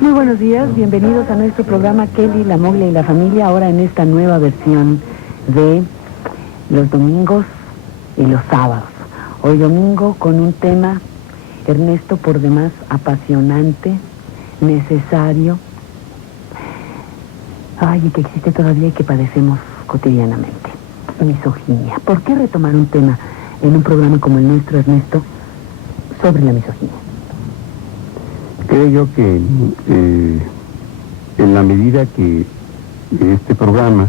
Muy buenos días, bienvenidos a nuestro programa Kelly, la Moglia y la Familia, ahora en esta nueva versión de los domingos y los sábados. Hoy domingo con un tema, Ernesto, por demás apasionante, necesario, y que existe todavía y que padecemos cotidianamente. Misoginia. ¿Por qué retomar un tema en un programa como el nuestro, Ernesto, sobre la misoginia? Creo yo que en la medida que este programa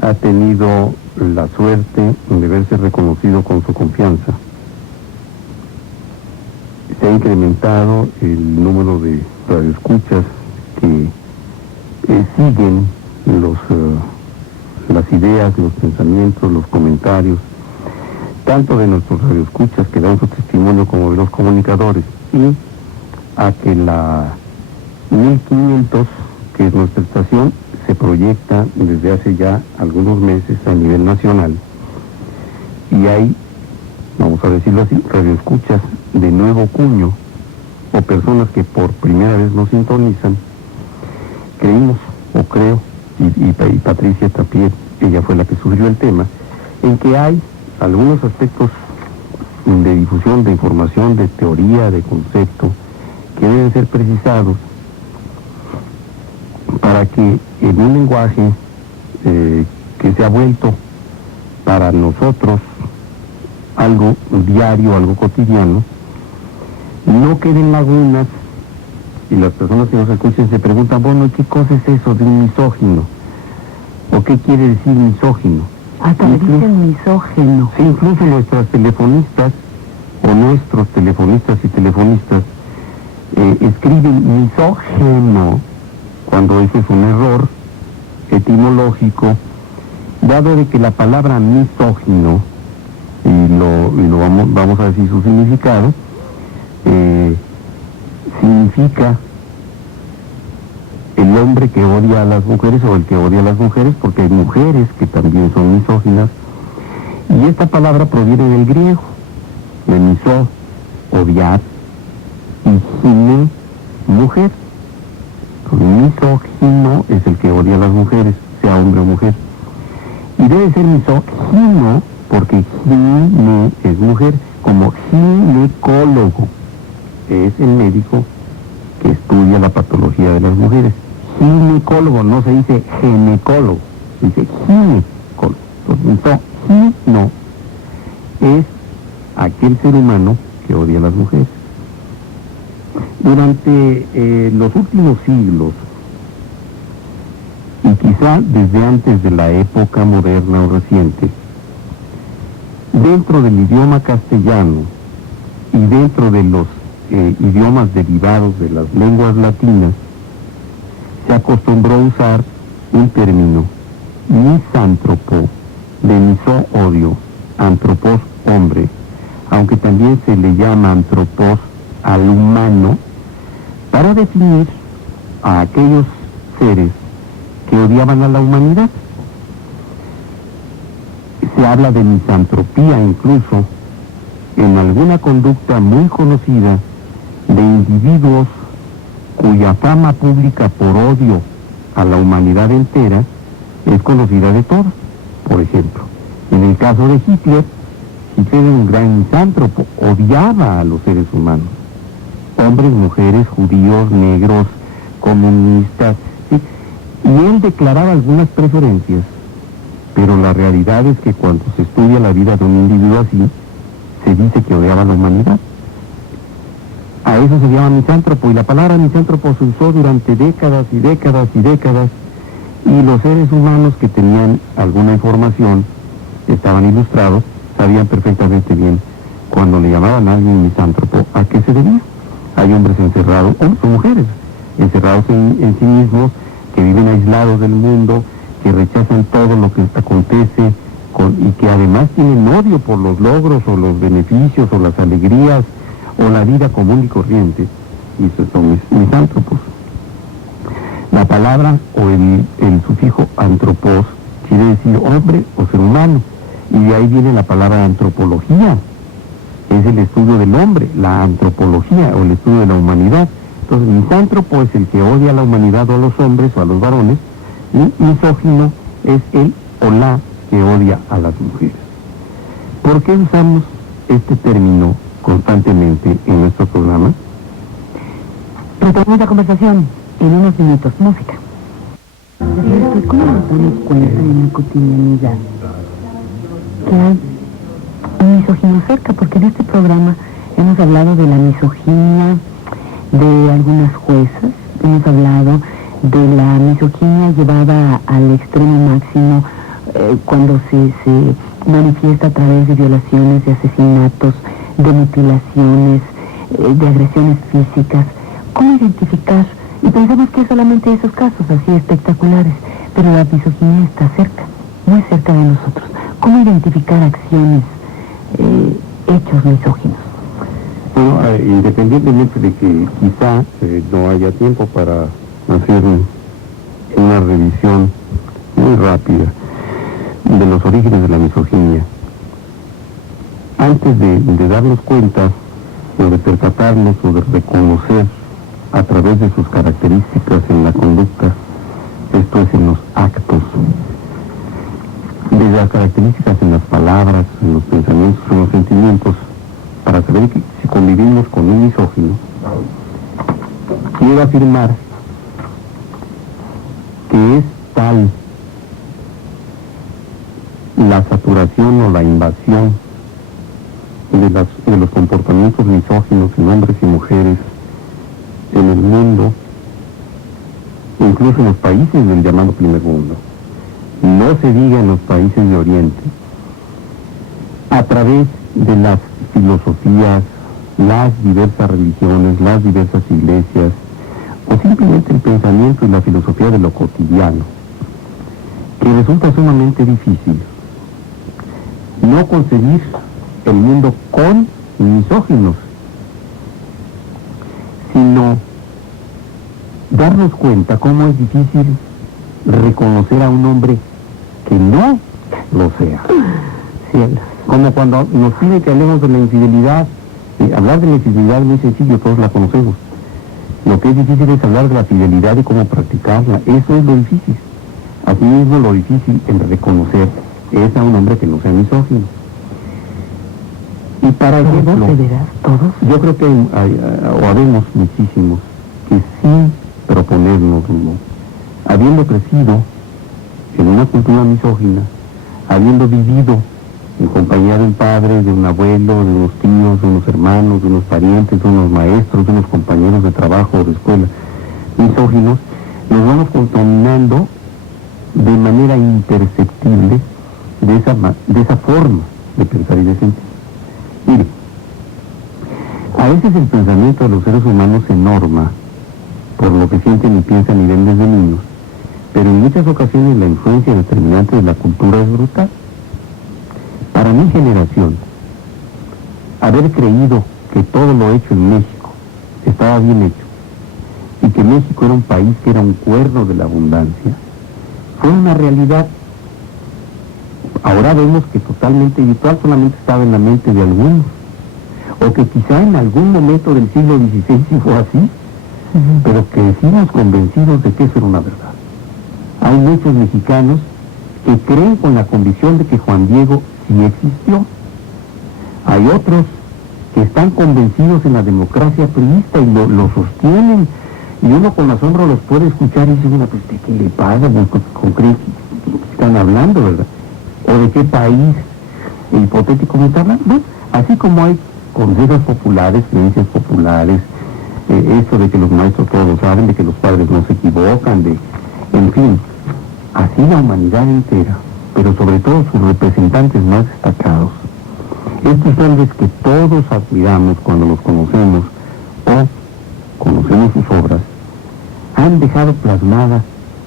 ha tenido la suerte de verse reconocido con su confianza, se ha incrementado el número de radioescuchas que siguen las ideas, los pensamientos, los comentarios, tanto de nuestros radioescuchas que dan su testimonio como de los comunicadores, y a que la 1500, que es nuestra estación, se proyecta desde hace ya algunos meses a nivel nacional, y hay, vamos a decirlo así, radioescuchas de nuevo cuño, o personas que por primera vez nos sintonizan. Creímos, o creo, y Patricia Tapiet, ella fue la que sugirió el tema, en que hay algunos aspectos de difusión, de información, de teoría, de concepto, que deben ser precisados para que en un lenguaje que se ha vuelto para nosotros algo diario, algo cotidiano, no queden lagunas y las personas que nos escuchen se preguntan, bueno, ¿qué cosa es eso de un misógino? ¿O qué quiere decir misógino? Hasta le dicen misógeno. Sí, incluso nuestras telefonistas, o nuestros telefonistas y telefonistas, escriben misógeno, cuando eso es un error etimológico, dado de que la palabra misógino, y lo vamos a decir su significado, significa el hombre que odia a las mujeres o el que odia a las mujeres, porque hay mujeres que también son misóginas, y esta palabra proviene del griego, de misó, odiar, y gine, mujer. Misógino es el que odia a las mujeres, sea hombre o mujer, y debe ser misógino porque gine es mujer, como ginecólogo es el médico que estudia la patología de las mujeres. Ginecólogo, no se dice ginecólogo, se dice ginecólogo. Entonces, misógino es aquel ser humano que odia a las mujeres. Durante los últimos siglos, y quizá desde antes de la época moderna o reciente, dentro del idioma castellano y dentro de los idiomas derivados de las lenguas latinas, se acostumbró a usar un término, misántropo, de miso, odio, antropos, hombre, aunque también se le llama antropos al humano, para definir a aquellos seres que odiaban a la humanidad. Se habla de misantropía incluso en alguna conducta muy conocida de individuos cuya fama pública por odio a la humanidad entera es conocida de todos. Por ejemplo, en el caso de Hitler, Hitler era un gran misántropo, odiaba a los seres humanos, hombres, mujeres, judíos, negros, comunistas, ¿sí? Y él declaraba algunas preferencias, pero la realidad es que cuando se estudia la vida de un individuo así, se dice que odiaba a la humanidad. A eso se llama misántropo, y la palabra misántropo se usó durante décadas y décadas y décadas, y los seres humanos que tenían alguna información, estaban ilustrados, sabían perfectamente bien cuando le llamaban a alguien misántropo, a qué se debía. Hay hombres encerrados, hombres o mujeres, encerrados en sí mismos, que viven aislados del mundo, que rechazan todo lo que acontece, y que además tienen odio por los logros o los beneficios o las alegrías o la vida común y corriente, y esos son misántropos. La palabra o el sufijo antropos quiere decir hombre o ser humano, y de ahí viene la palabra antropología, es el estudio del hombre, la antropología o el estudio de la humanidad, Entonces, misántropo es el que odia a la humanidad o a los hombres o a los varones, y misógino es el o la que odia a las mujeres. ¿Por qué usamos este término constantemente en nuestro programa? Retomamos la conversación en unos minutos. Música. ¿Cómo nos damos cuenta en la cotidianidad que hay un misógino cerca? Porque en este programa hemos hablado de la misoginia de algunas juezas, hemos hablado de la misoginia llevada al extremo máximo cuando se manifiesta a través de violaciones, de asesinatos, de mutilaciones, de agresiones físicas. ¿Cómo identificar? Y pensamos que es solamente esos casos así espectaculares, pero la misoginia está cerca, muy cerca de nosotros. ¿Cómo identificar acciones, hechos misóginos? Bueno, independientemente de que quizá no haya tiempo para hacer una revisión muy rápida de los orígenes de la misoginia, antes de darnos cuenta o de percatarnos o de reconocer a través de sus características en la conducta, esto es en los actos, de las características en las palabras, en los pensamientos, en los sentimientos, para saber que si convivimos con un misógino, quiero afirmar que es tal la saturación o la invasión de los comportamientos misóginos en hombres y mujeres en el mundo, incluso en los países del llamado primer mundo, no se diga en los países de Oriente, a través de las filosofías, las diversas religiones, las diversas iglesias, o simplemente el pensamiento y la filosofía de lo cotidiano, que resulta sumamente difícil no concebir el mundo con misóginos, sino darnos cuenta cómo es difícil reconocer a un hombre que no lo sea. Cielos. Como cuando nos pide que hablemos de la infidelidad. Hablar de la infidelidad es muy sencillo, todos la conocemos. Lo que es difícil es hablar de la fidelidad y cómo practicarla. Eso es lo difícil. Asimismo, lo difícil en reconocer es a un hombre que no sea misógino. Y para ejemplo, ¿Todos, de veras? ¿Todos? yo creo que habemos muchísimos que sin proponérnoslo, habiendo crecido en una cultura misógina, habiendo vivido en compañía de un padre, de un abuelo, de unos tíos, de unos hermanos, de unos parientes, de unos maestros, de unos compañeros de trabajo o de escuela misóginos, nos vamos contaminando de manera imperceptible de esa forma de pensar y de sentir. Mire, a veces el pensamiento de los seres humanos se norma por lo que sienten y piensan y ven desde niños, pero en muchas ocasiones la influencia determinante de la cultura es brutal. Para mi generación, haber creído que todo lo hecho en México estaba bien hecho y que México era un país que era un cuerno de la abundancia, fue una realidad. Ahora vemos que totalmente virtual solamente estaba en la mente de algunos, o que quizá en algún momento del siglo XVI sí fue así, pero que decimos convencidos de que eso era una verdad. Hay muchos mexicanos que creen con la convicción de que Juan Diego sí existió. Hay otros que están convencidos en la democracia priista y lo sostienen, y uno con asombro los puede escuchar y dice, bueno, pues ¿de qué le pasa? ¿Con qué están hablando, verdad? ¿O de qué país hipotético me está hablando? Bueno, así como hay consejos populares, creencias populares, esto de que los maestros todos lo saben, de que los padres no se equivocan, en fin, así la humanidad entera, pero sobre todo sus representantes más destacados, estos hombres que todos admiramos cuando los conocemos o conocemos sus obras, han dejado plasmada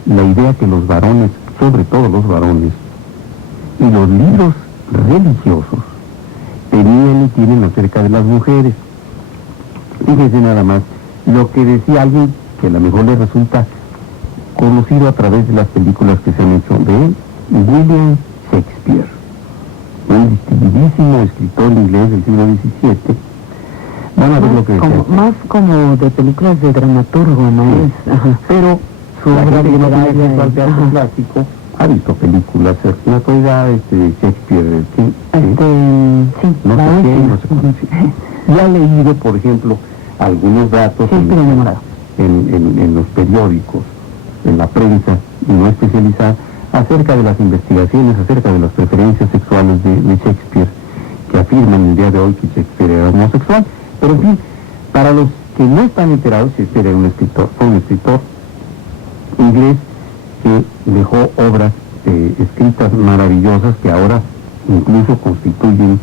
la idea que los varones, sobre todo los varones, y los libros religiosos tenían y tienen acerca de las mujeres. Fíjense nada más lo que decía alguien que a lo mejor les resulta conocido a través de las películas que se han hecho de él, William Shakespeare, un distinguidísimo escritor inglés del siglo XVII, Van a ver lo que más como de películas de dramaturgo, ¿no? Sí. Pero su obra literaria al teatro clásico ha visto películas en la actualidad, Shakespeare, sí, no sé quién, no sé cómo, sí. Y ha leído, por ejemplo, algunos datos en los periódicos, en la prensa no especializada, acerca de las investigaciones, acerca de las preferencias sexuales de Shakespeare, que afirman el día de hoy que Shakespeare era homosexual. Pero en fin, para los que no están enterados, Shakespeare era fue un escritor inglés que dejó obras escritas maravillosas que ahora incluso constituyen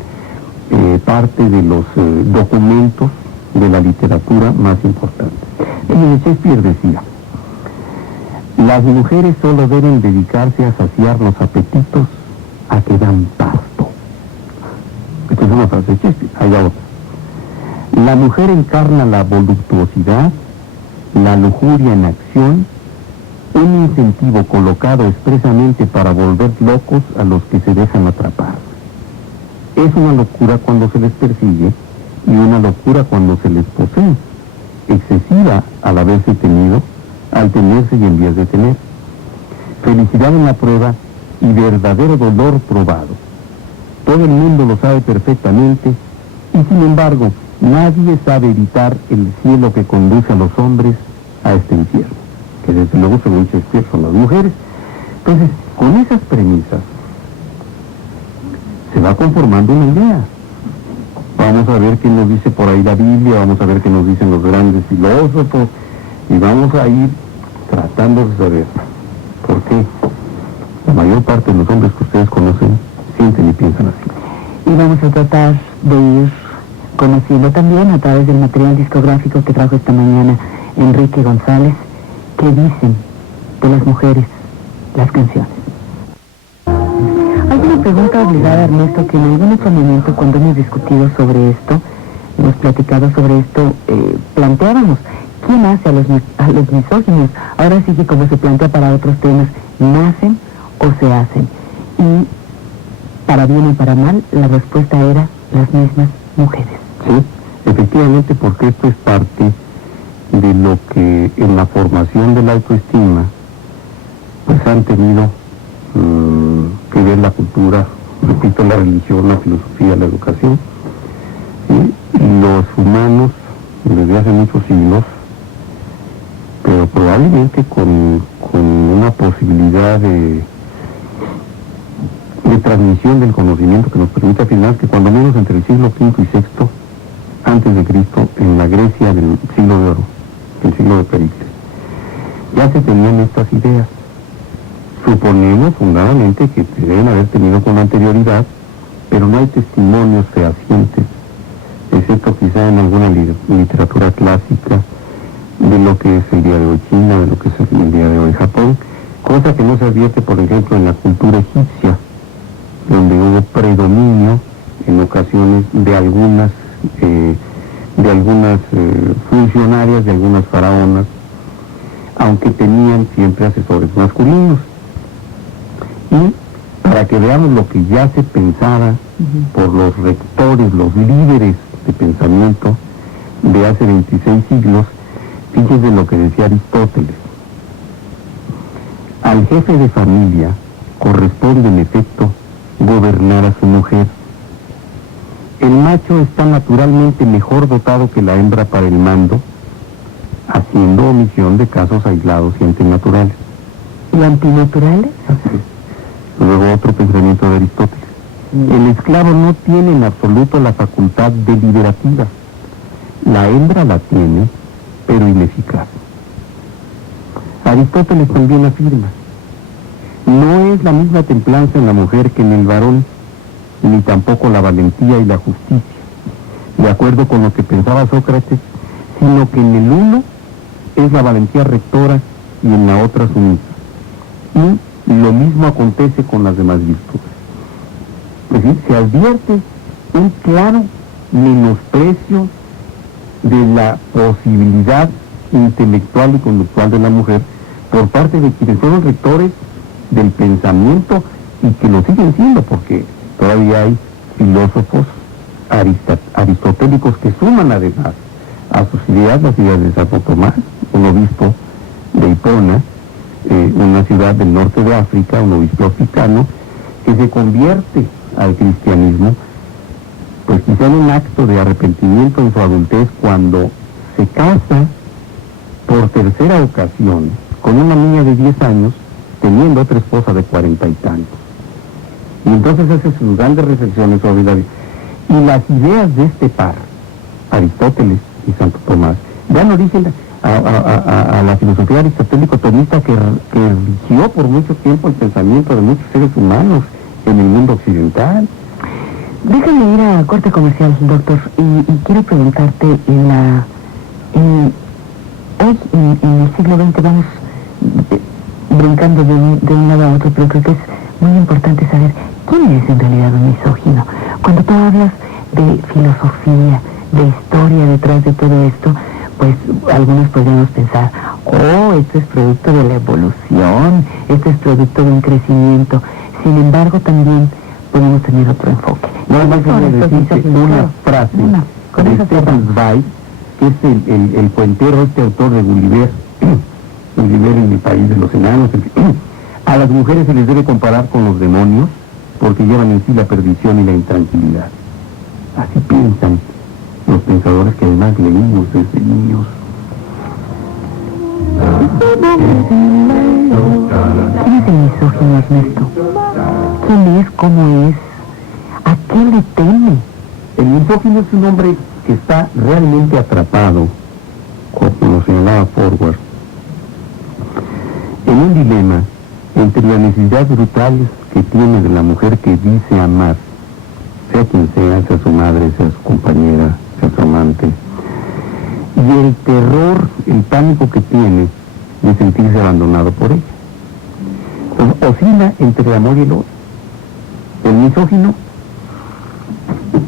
parte de los documentos de la literatura más importantes. Shakespeare decía: las mujeres solo deben dedicarse a saciar los apetitos a que dan pasto. Esta es una frase de Shakespeare. Hay otra: la mujer encarna la voluptuosidad, la lujuria en acción, un incentivo colocado expresamente para volver locos a los que se dejan atrapar. Es una locura cuando se les persigue y una locura cuando se les posee, excesiva al haberse tenido, al tenerse y en vías de tener. Felicidad en la prueba y verdadero dolor probado. Todo el mundo lo sabe perfectamente y sin embargo nadie sabe evitar el cielo que conduce a los hombres a este infierno, que desde luego según Shakespeare son las mujeres. Entonces, con esas premisas se va conformando una idea. Vamos a ver qué nos dice por ahí la Biblia, vamos a ver qué nos dicen los grandes filósofos, y vamos a ir tratando de saber por qué la mayor parte de los hombres que ustedes conocen sienten y piensan así. Y vamos a tratar de ir conociendo también a través del material discográfico que trajo esta mañana Enrique González, qué dicen de las mujeres las canciones. Hay una pregunta obligada, Ernesto, que en algún otro momento cuando hemos discutido sobre esto, hemos platicado sobre esto, planteábamos: ¿quién hace a los misóginos? Ahora sí que como se plantea para otros temas, ¿nacen o se hacen? Y para bien y para mal, la respuesta era las mismas mujeres. Sí, efectivamente, porque esto es parte de lo que en la formación de la autoestima pues han tenido que ver la cultura, repito, la religión, la filosofía, la educación. Los humanos desde hace muchos siglos, pero probablemente con una posibilidad de transmisión del conocimiento que nos permite afirmar que cuando menos entre el siglo V y VI antes de Cristo, en la Grecia del siglo de oro, el siglo de Pericles, ya se tenían estas ideas. Suponemos fundadamente que se deben haber tenido con anterioridad, pero no hay testimonios fehacientes, excepto quizá en alguna literatura clásica, de lo que es el día de hoy China, de lo que es el día de hoy Japón, cosa que no se advierte, por ejemplo, en la cultura egipcia, donde hubo predominio en ocasiones de algunas funcionarias, de algunas faraonas, aunque tenían siempre asesores masculinos. Y para que veamos lo que ya se pensaba por los rectores, los líderes de pensamiento de hace 26 siglos, fíjense lo que decía Aristóteles: al jefe de familia corresponde en efecto gobernar a su mujer. El macho está naturalmente mejor dotado que la hembra para el mando, haciendo omisión de casos aislados y antinaturales. ¿Y antinaturales? Luego otro pensamiento de Aristóteles: el esclavo no tiene en absoluto la facultad deliberativa. La hembra la tiene, pero ineficaz. Aristóteles también afirma: no es la misma templanza en la mujer que en el varón, ni tampoco la valentía y la justicia, de acuerdo con lo que pensaba Sócrates, sino que en el uno es la valentía rectora y en la otra sumisa. Y lo mismo acontece con las demás virtudes. Es decir, se advierte un claro menosprecio de la posibilidad intelectual y conductual de la mujer por parte de quienes fueron rectores del pensamiento y que lo siguen siendo, porque todavía hay filósofos aristotélicos que suman además a sus ideas las ideas de Santo Tomás, un obispo de Hipona, una ciudad del norte de África, un obispo africano, que se convierte al cristianismo, pues quizá en un acto de arrepentimiento en su adultez, cuando se casa por tercera ocasión con una niña de 10 años, teniendo otra esposa de 40 y tantos. Y entonces hace sus grandes reflexiones sobre la vida. Y las ideas de este par, Aristóteles y Santo Tomás, dan origen a la filosofía aristotélico-tomista que rigió por mucho tiempo el pensamiento de muchos seres humanos en el mundo occidental. Déjame ir a corte comercial, doctor, y quiero preguntarte, hoy en el siglo XX vamos brincando de un lado a otro, pero creo que es muy importante saber quién es en realidad un misógino. Cuando tú hablas de filosofía, de historia detrás de todo esto, pues algunos podríamos pensar, esto es producto de la evolución, esto es producto de un crecimiento. Sin embargo, también podemos tener otro enfoque. Nada más quiero decirte una frase de Stefan Zweig, que es el puentero, este autor de Gulliver, Gulliver en el país de los enanos. A las mujeres se les debe comparar con los demonios, porque llevan en sí la perdición y la intranquilidad. Así piensan los pensadores que además leímos desde niños. ¿Quién es el misógino, Ernesto? ¿Quién es? ¿Cómo es? ¿A qué le teme? El misógino es un hombre que está realmente atrapado, como lo señalaba Forward, en un dilema entre la necesidad brutal que tiene de la mujer que dice amar, sea quien sea su madre, sea su compañera, sea su amante, y el terror, el pánico que tiene de sentirse abandonado por ella. Pues oscila entre el amor y el odio. El misógino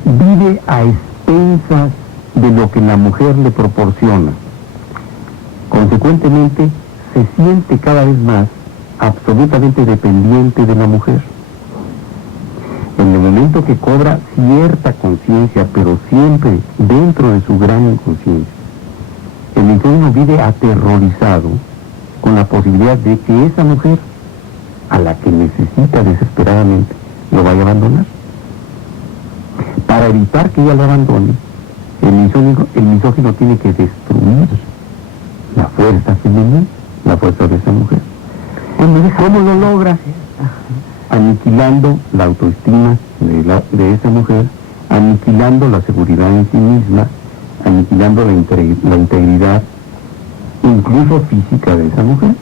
vive a expensas de lo que la mujer le proporciona. Consecuentemente, se siente cada vez más absolutamente dependiente de la mujer. En el momento que cobra cierta conciencia, pero siempre dentro de su gran inconsciencia, el misógino vive aterrorizado con la posibilidad de que esa mujer, a la que necesita desesperadamente, lo vaya a abandonar. Para evitar que ella lo abandone, el misógino tiene que destruir la fuerza femenina, la fuerza de esa mujer. ¿Cómo lo logra? Aniquilando la autoestima de esa mujer, aniquilando la seguridad en sí misma, aniquilando la integridad, incluso física, de esa mujer.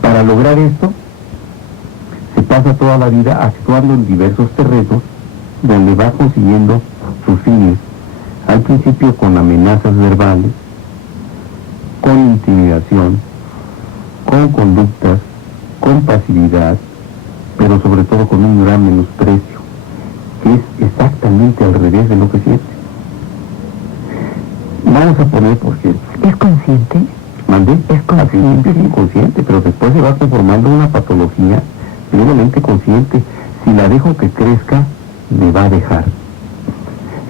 Para lograr esto, se pasa toda la vida actuando en diversos terrenos donde va consiguiendo sus fines, al principio con amenazas verbales, con intimidación, con conductas, con pasividad, pero sobre todo con un gran menosprecio, que es exactamente al revés de lo que siente. Vamos a poner, por ejemplo... ¿Es consciente? ¿Mandé? Es consciente. Al principio es inconsciente, pero después se va conformando una patología plenamente consciente. Si la dejo que crezca, me va a dejar.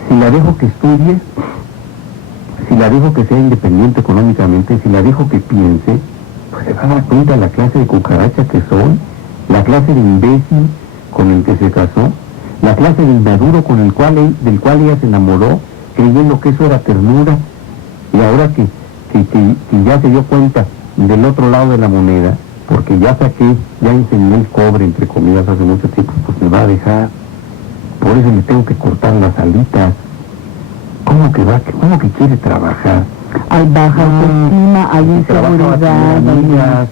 Si la dejo que estudie, si la dejo que sea independiente económicamente, si la dejo que piense, pues se va a dar cuenta de la clase de cucaracha que soy, la clase de imbécil con el que se casó, la clase de inmaduro del cual ella se enamoró, creyendo que eso era ternura, y ahora que ya se dio cuenta del otro lado de la moneda, porque ya enseñé el cobre, entre comillas, hace mucho tiempo, pues me va a dejar. Por eso le tengo que cortar las alitas. ¿Cómo que quiere trabajar? Hay baja autoestima, hay inseguridad, hay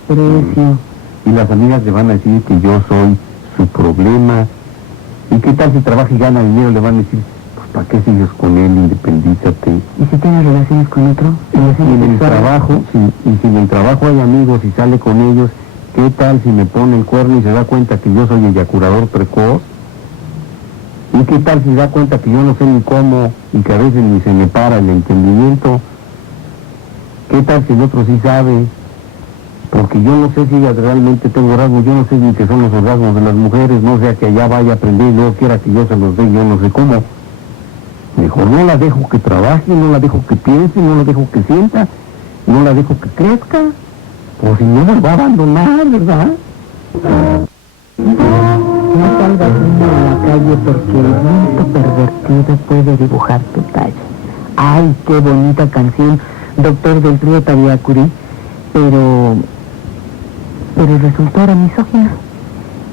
desprecio. Y las amigas le van a decir que yo soy su problema. ¿Y qué tal si trabaja y gana dinero? Le van a decir, pues ¿para qué sigues con él? Independízate. ¿Y si tienes relaciones con otro? Y si en el trabajo hay amigos y sale con ellos, ¿qué tal si me pone el cuerno y se da cuenta que yo soy eyaculador precoz? ¿Y qué tal si se da cuenta que yo no sé ni cómo y que a veces ni se me para el entendimiento? ¿Qué tal si el otro sí sabe? Porque yo no sé si realmente tengo orgasmos, yo no sé ni qué son los orgasmos de las mujeres, no sea que allá vaya a aprender y luego quiera que yo se los dé, yo no sé cómo. Mejor no la dejo que trabaje, no la dejo que piense, no la dejo que sienta, no la dejo que crezca, o si no me va a abandonar, ¿verdad? No salgas niño a la calle porque el viento pervertido puede dibujar tu talla. Ay, qué bonita canción, doctor del trío Tariacuri, pero resultó ahora misógina,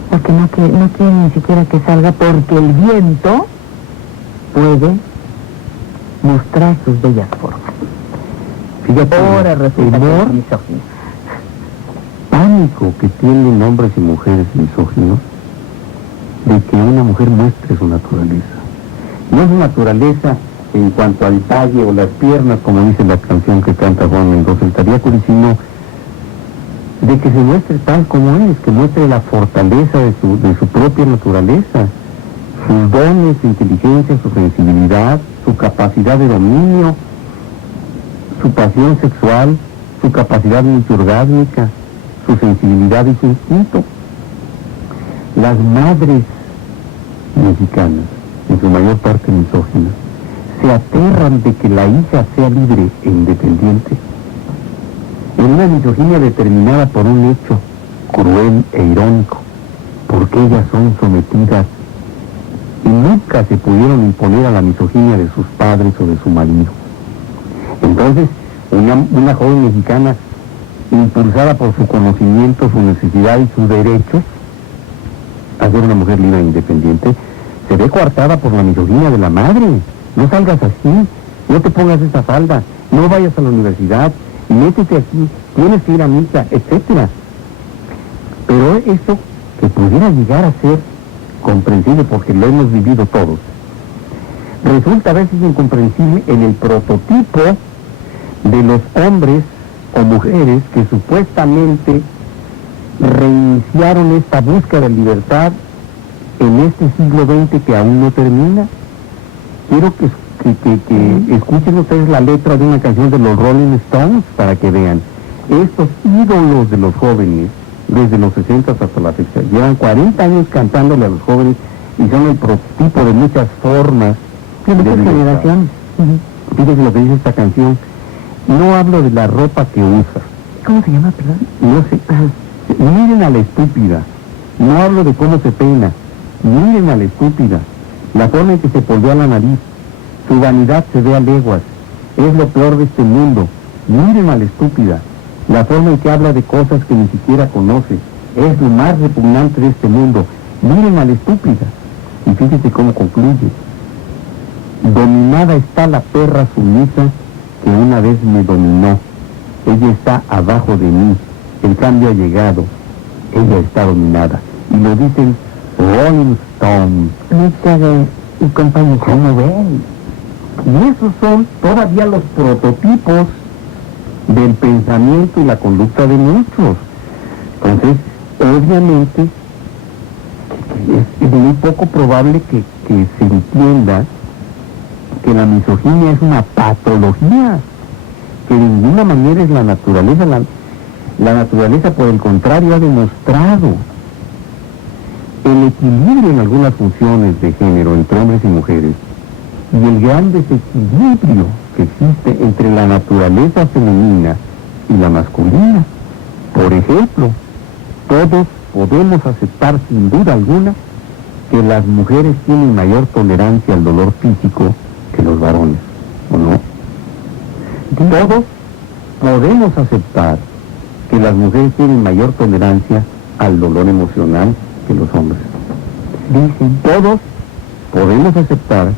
porque no quiere ni siquiera que salga porque el viento puede mostrar sus bellas formas. Fíjate, ahora resulta que es misógino. Pánico que tienen hombres y mujeres misóginos de que una mujer muestre su naturaleza. No su naturaleza en cuanto al talle o las piernas, como dice la canción que canta Juan Mendoza el Tariacuri, sino de que se muestre tal como es, que muestre la fortaleza de su propia naturaleza, sus dones, su inteligencia, su sensibilidad, su capacidad de dominio, su pasión sexual, su capacidad multiorgásmica, su sensibilidad y su instinto. Las madres mexicanas, en su mayor parte misóginas, se aterran de que la hija sea libre e independiente, en una misoginia determinada por un hecho cruel e irónico, porque ellas son sometidas y nunca se pudieron imponer a la misoginia de sus padres o de su marido. Entonces, una joven mexicana, impulsada por su conocimiento, su necesidad y sus derechos a ser una mujer libre e independiente, se ve coartada por la misoginia de la madre. No salgas así, no te pongas esa falda, no vayas a la universidad, métete aquí, tienes que ir a misa, etcétera. Pero eso que pudiera llegar a ser comprensible porque lo hemos vivido todos, resulta a veces incomprensible en el prototipo de los hombres o mujeres que supuestamente reiniciaron esta búsqueda de libertad en este siglo XX que aún no termina. Quiero que escuchen ustedes la letra de una canción de los Rolling Stones para que vean. Estos ídolos de los jóvenes, desde los 60 hasta la fecha, llevan 40 años cantándole a los jóvenes y son el prototipo de muchas formas de generación. Fíjense lo que dice esta canción. No hablo de la ropa que usa. ¿Cómo se llama, perdón? No sé. Miren a la estúpida. No hablo de cómo se peina. Miren a la estúpida. La forma en que se polvea la nariz. Su vanidad se ve a leguas. Es lo peor de este mundo. Miren a la estúpida. La forma en que habla de cosas que ni siquiera conoce. Es lo más repugnante de este mundo. Miren a la estúpida. Y fíjese cómo concluye. Dominada está la perra sumisa que una vez me dominó. Ella está abajo de mí. El cambio ha llegado. Ella está dominada. Y lo dicen Rolling Stone. Y compañía. ¿Cómo ven? Y esos son todavía los prototipos del pensamiento y la conducta de muchos. Entonces, obviamente, es muy poco probable que se entienda que la misoginia es una patología, que de ninguna manera es la naturaleza. La naturaleza, por el contrario, ha demostrado el equilibrio en algunas funciones de género entre hombres y mujeres y el gran desequilibrio que existe entre la naturaleza femenina y la masculina. Por ejemplo, todos podemos aceptar sin duda alguna que las mujeres tienen mayor tolerancia al dolor físico que los varones, ¿o no? Todos podemos aceptar que las mujeres tienen mayor tolerancia al dolor emocional que los hombres. Dicen, todos podemos aceptar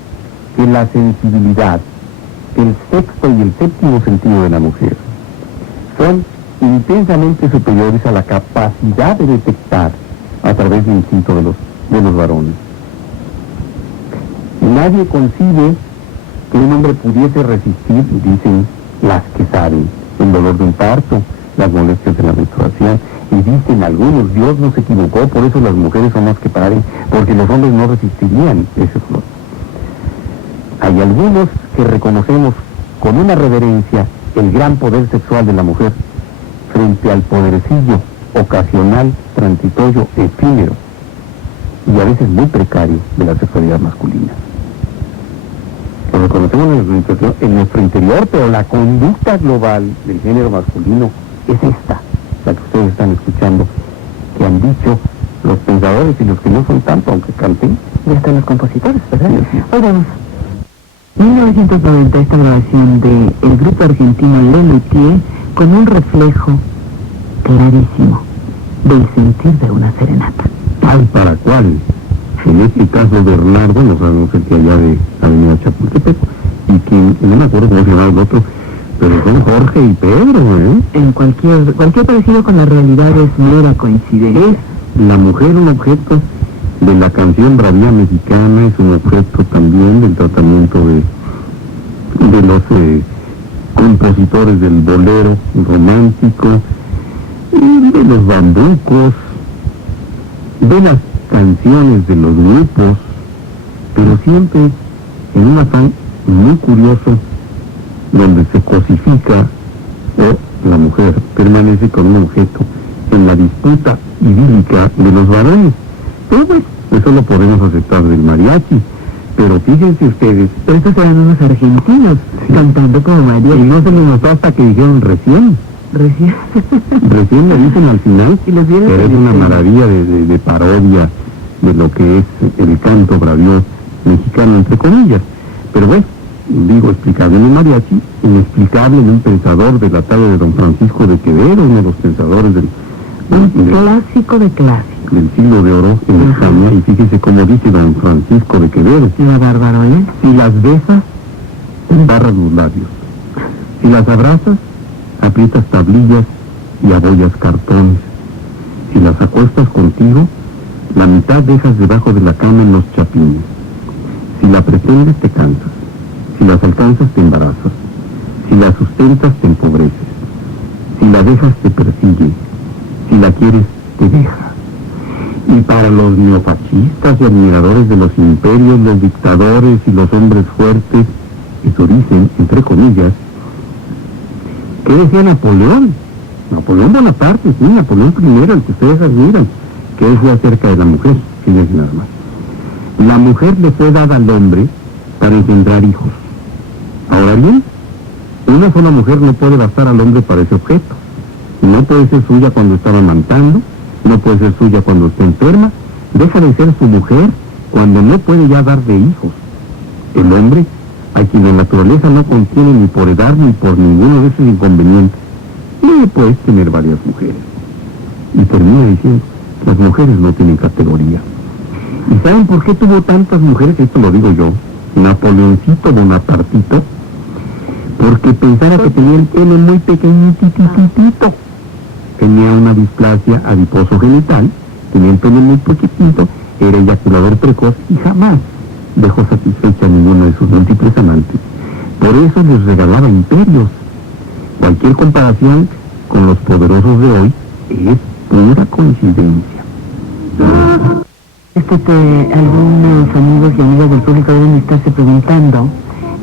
que la sensibilidad, el sexto y el séptimo sentido de la mujer son intensamente superiores a la capacidad de detectar a través del instinto de los varones. Nadie concibe que un hombre pudiese resistir, dicen las que saben, el dolor de un parto, las molestias de la menstruación, y dicen algunos, Dios no se equivocó, por eso las mujeres son las que paren, porque los hombres no resistirían ese dolor. Hay algunos que reconocemos con una reverencia el gran poder sexual de la mujer frente al podercillo ocasional, transitorio, efímero y a veces muy precario de la sexualidad masculina. lo reconocemos en nuestro interior, pero la conducta global del género masculino es esta, la que ustedes están escuchando, que han dicho los pensadores y los que no son tanto, aunque canten. Ya están los compositores, ¿verdad? Hoy vemos 1990, esta grabación del grupo argentino Lelutier, con un reflejo clarísimo del sentir de una serenata. Tal para cual. En este caso Bernardo, no sabemos el que allá de Avenida Chapultepec, y que no me acuerdo cómo se llama el otro, pero son Jorge y Pedro, ¿eh? En cualquier parecido con la realidad es mera coincidencia. Es la mujer un objeto de la canción bravía mexicana, es un objeto también del tratamiento de los compositores del bolero romántico, y de los bambucos, de las canciones de los grupos, pero siempre en un afán muy curioso donde se cosifica o la mujer permanece como un objeto en la disputa idílica de los varones. Pero bueno, eso lo podemos aceptar del mariachi, pero fíjense ustedes, Estos eran unos argentinos cantando como mariachi. y no se les notó hasta que dijeron recién le dicen al final, Y les viene pero es una maravilla de parodia de lo que es el canto bravío mexicano, entre comillas. Pero bueno, digo, explicable en el mariachi, inexplicable en un pensador de la talla de don Francisco de Quevedo, uno de los pensadores clásico de clásico. del siglo de oro en España. Y fíjese cómo dice don Francisco de Quevedo: Qué bárbaro, ¿eh? si las besas, embarras los labios; si las abrazas, aprietas tablillas y abollas cartones; si las acuestas contigo, la mitad dejas debajo de la cama en los chapines; si la pretendes, te cansas; si las alcanzas, te embarazas; si la sustentas, te empobreces; si la dejas, te persigue; si la quieres, te deja. Y para los neofascistas y admiradores de los imperios, los dictadores y los hombres fuertes, eso dicen, entre comillas, ¿qué decía Napoleón? Napoleón Bonaparte, sí, Napoleón I, el que ustedes admiran, que decía acerca de la mujer, fíjense nada más. La mujer le fue dada al hombre para engendrar hijos. Ahora bien, una sola mujer no puede bastar al hombre para ese objeto. No puede ser suya cuando está amamantando, no puede ser suya cuando está enferma, deja de ser su mujer cuando no puede ya dar de hijos. El hombre, a quien la naturaleza no contiene ni por edad ni por ninguno de esos inconvenientes, no puede tener varias mujeres. Y termina diciendo, las mujeres no tienen categoría. ¿Y saben por qué tuvo tantas mujeres? Esto lo digo yo, Napoleoncito Bonapartito, porque pensaba que tenía el pelo muy pequeñitititito. Tenía una displasia adiposo genital, tenía el pelo muy poquitito, era eyaculador precoz y jamás dejó satisfecha a ninguno de sus múltiples amantes. Por eso les regalaba imperios. Cualquier comparación con los poderosos de hoy es pura coincidencia. Algunos amigos y amigas del público deben estarse preguntando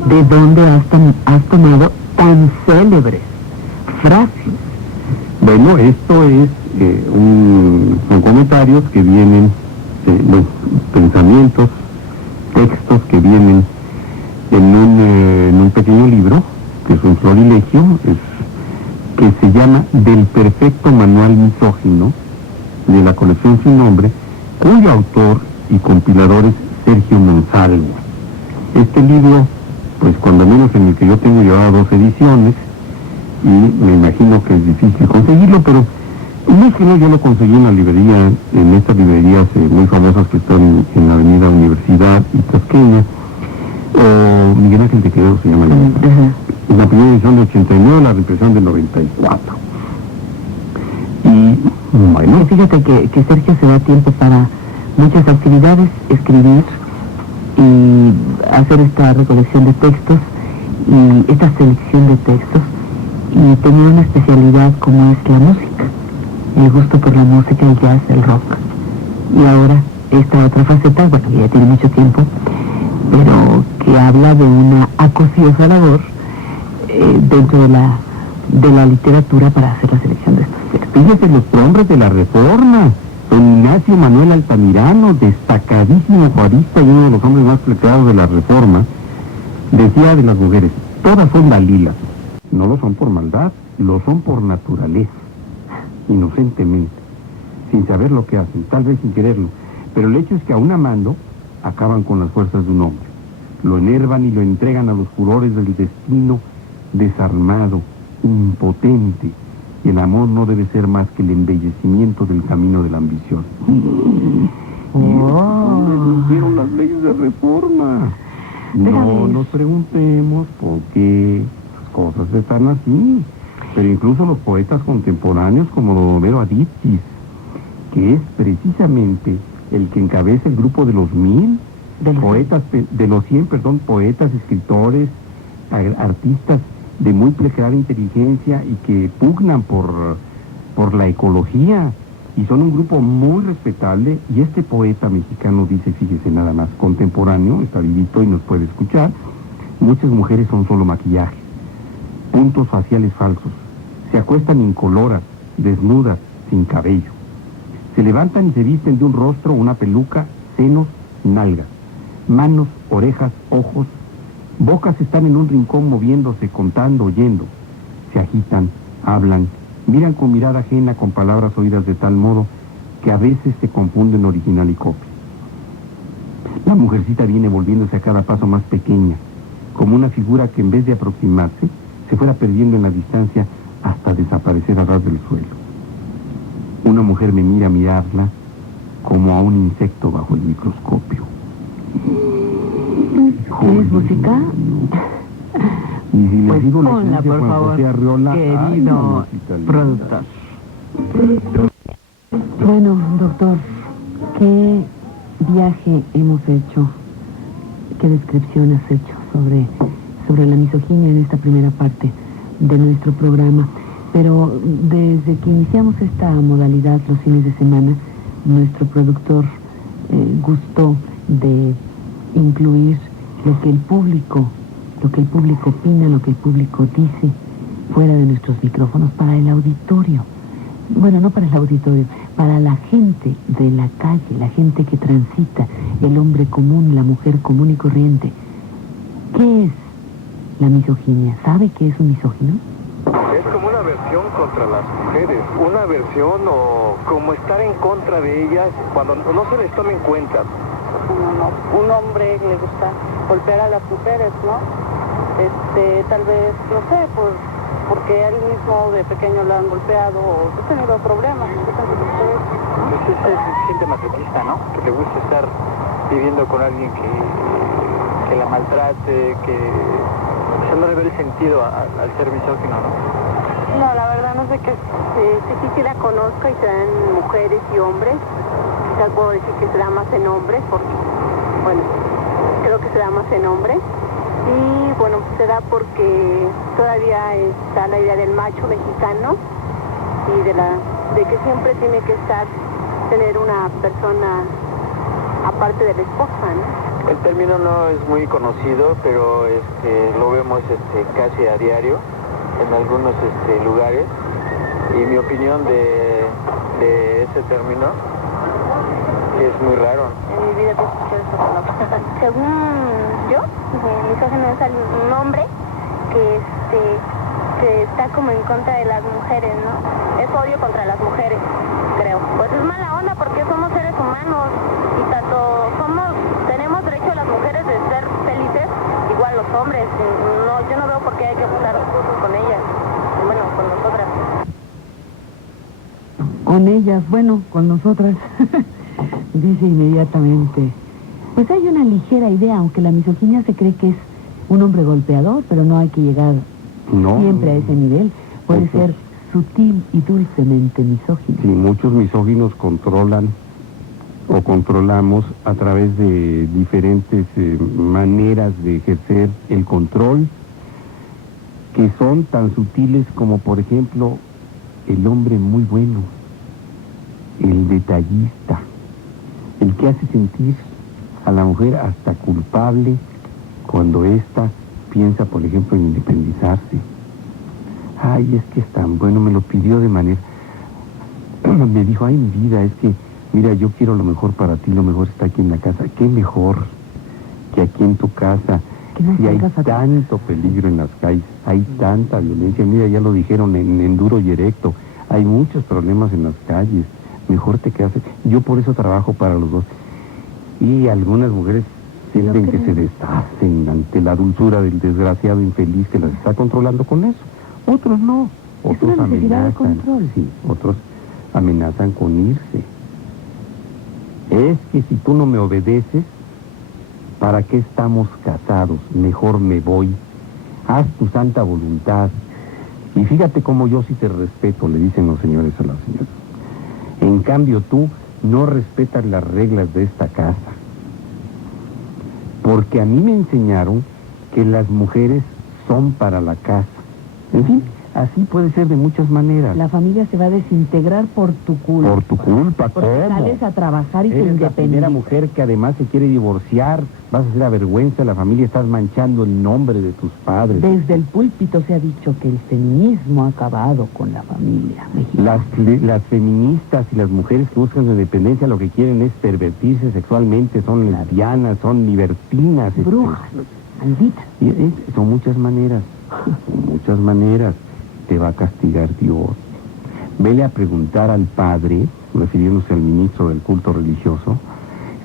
de dónde has tomado tan célebres frases. Bueno, esto es son comentarios que vienen, los pensamientos, textos que vienen en un pequeño libro, que es un florilegio, que se llama Del Perfecto Manual Misógino, de la colección Sin Nombre, cuyo autor y compilador es Sergio Monsalvo. Este libro, pues cuando menos en el que yo tengo, llevaba 2 ediciones, y me imagino que es difícil conseguirlo, pero no es que no, yo lo conseguí en la librería, en estas librerías muy famosas que están en la avenida Universidad y Tasqueña, o Miguel Ángel de Quevedo se llama la primera edición de 89, la reimpresión de 94. Y bueno, Fíjate que Sergio se da tiempo para muchas actividades, escribir y hacer esta recolección de textos y esta selección de textos, y tenía una especialidad como es la música, el gusto por la música, el jazz, el rock. Y ahora esta otra faceta, bueno, ya tiene mucho tiempo, pero que habla de una acuciosa labor dentro de la literatura para hacer la selección de estos textos. fíjese los prohombres de la Reforma, don Ignacio Manuel Altamirano, destacadísimo juarista y uno de los hombres más preparados de la Reforma, Decía de las mujeres, todas son dalilas. No lo son por maldad, lo son por naturaleza, inocentemente, sin saber lo que hacen, tal vez sin quererlo. Pero el hecho es que aún amando, acaban con las fuerzas de un hombre. Lo enervan y lo entregan a los furores del destino, desarmado, impotente. Y el amor no debe ser más que el embellecimiento del camino de la ambición. Hicieron las leyes de reforma. No nos preguntemos por qué las cosas están así. Pero incluso los poetas contemporáneos como Homero Adichis, que es precisamente el que encabeza el grupo de los 1,000 poetas, de los 100, poetas, escritores, artistas de muy clara inteligencia y que pugnan por la ecología, y son un grupo muy respetable. Y este poeta mexicano dice, fíjese nada más, contemporáneo, está vivito y nos puede escuchar: muchas mujeres son solo maquillaje, puntos faciales falsos, se acuestan incoloras, desnudas, sin cabello, se levantan y se visten de un rostro, una peluca, senos, nalgas, manos, orejas, ojos, bocas están en un rincón moviéndose, contando, oyendo, se agitan, hablan, miran con mirada ajena, con palabras oídas de tal modo que a veces se confunden original y copia. La mujercita viene volviéndose a cada paso más pequeña, como una figura que en vez de aproximarse, se fuera perdiendo en la distancia hasta desaparecer a ras del suelo. Una mujer me mira a mirarla como a un insecto bajo el microscopio. ¿Qué es música? Y si Pues le digo la ponla, ciencia por Juan favor, José Arriola, querido productor. Bueno, doctor, ¿qué viaje hemos hecho? ¿Qué descripción has hecho sobre la misoginia en esta primera parte de nuestro programa? Pero desde que iniciamos esta modalidad los fines de semana, nuestro productor gustó de incluir lo que el público opina, lo que el público dice fuera de nuestros micrófonos para el auditorio. Bueno, no para el auditorio, para la gente de la calle, la gente que transita, el hombre común, la mujer común y corriente. ¿Qué es la misoginia? ¿Sabe qué es un misógino? Es como una versión contra las mujeres, una versión o como estar en contra de ellas cuando no se les toma en cuenta. Un hombre le gusta golpear a las mujeres, ¿no? Tal vez, no sé, porque a él mismo de pequeño lo han golpeado o ha tenido problemas. Pues ese es el siente masoquista, ¿no? Que le gusta estar viviendo con alguien que la maltrate, que no le ve el sentido al ser misógino, ¿no? No, la verdad no sé qué. Sí la conozco y se dan mujeres y hombres. Quizás puedo decir que se da más en hombres, porque, bueno, creo que se da más en hombres. Y bueno, se da porque todavía está la idea del macho mexicano y de que siempre tiene que tener una persona aparte de la esposa, ¿no? El término no es muy conocido, pero lo vemos casi a diario en algunos lugares. Y mi opinión de ese término es muy raro. En mi vida he escuchado eso. Según yo, misógino es un hombre que está como en contra de las mujeres, ¿no? Es odio contra las mujeres, creo. Pues es mala onda porque somos seres humanos y tenemos derecho a las mujeres de ser felices, igual los hombres. No, yo no veo por qué hay que abusar con ellas, bueno, con nosotras. Con ellas, bueno, con nosotras. Dice inmediatamente. Pues hay una ligera idea, aunque la misoginia se cree que es un hombre golpeador, pero no hay que llegar siempre a ese nivel. Puede ser sutil y dulcemente misógino. Sí, muchos misóginos controlan o controlamos a través de diferentes maneras de ejercer el control, que son tan sutiles como, por ejemplo, el hombre muy bueno, el detallista, el que hace sentir a la mujer hasta culpable cuando ésta piensa, por ejemplo, en independizarse. Ay, es que es tan bueno, me lo pidió de manera... Me dijo, ay, mi vida, es que, mira, yo quiero lo mejor para ti, lo mejor está aquí en la casa. ¿Qué mejor que aquí en tu casa? Que no Y hay salgas a... tanto peligro en las calles, hay tanta violencia. Mira, ya lo dijeron en Duro y Erecto, hay muchos problemas en las calles. Mejor te quedas... Yo por eso trabajo para los dos. Y algunas mujeres sienten que se deshacen ante la dulzura del desgraciado infeliz que las está controlando con eso. Otros no. Es una Otros necesidad de amenazan. control. Sí, otros amenazan con irse. Es que si tú no me obedeces, ¿para qué estamos casados? Mejor me voy. Haz tu santa voluntad. Y fíjate cómo yo sí te respeto, le dicen los señores a las señoras. En cambio tú no respetas las reglas de esta casa. Porque a mí me enseñaron que las mujeres son para la casa. En fin, así puede ser de muchas maneras. La familia se va a desintegrar por tu culpa. Por tu culpa, Porque ¿cómo? sales a trabajar y te Eres la primera independizas. mujer que además se quiere divorciar. Vas a hacer a vergüenza a la familia, estás manchando el nombre de tus padres. Desde el púlpito se ha dicho que el feminismo ha acabado con la familia mexicana. Las feministas y las mujeres que buscan su independencia lo que quieren es pervertirse sexualmente, son lesbianas, son libertinas. Brujas, malditas. Son muchas maneras, muchas maneras. Te va a castigar Dios. Vele a preguntar al padre, refiriéndose al ministro del culto religioso,